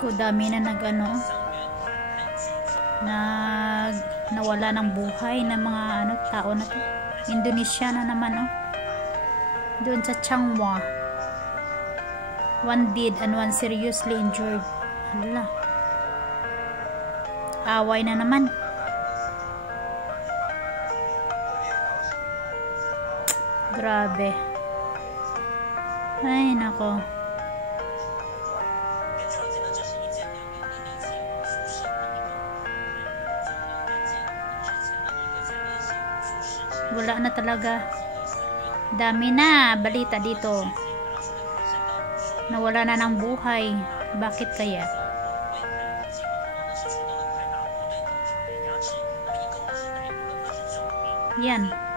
ko, dami na nawala ng buhay ng mga tao na to. Indonesia na naman, doon sa Changhua, 1 dead and 1 seriously injured. Hala, away na naman. Grabe. Ay nako. Wala na talaga. Dami na balita dito. Nawala na ng buhay. Bakit kaya? Yan.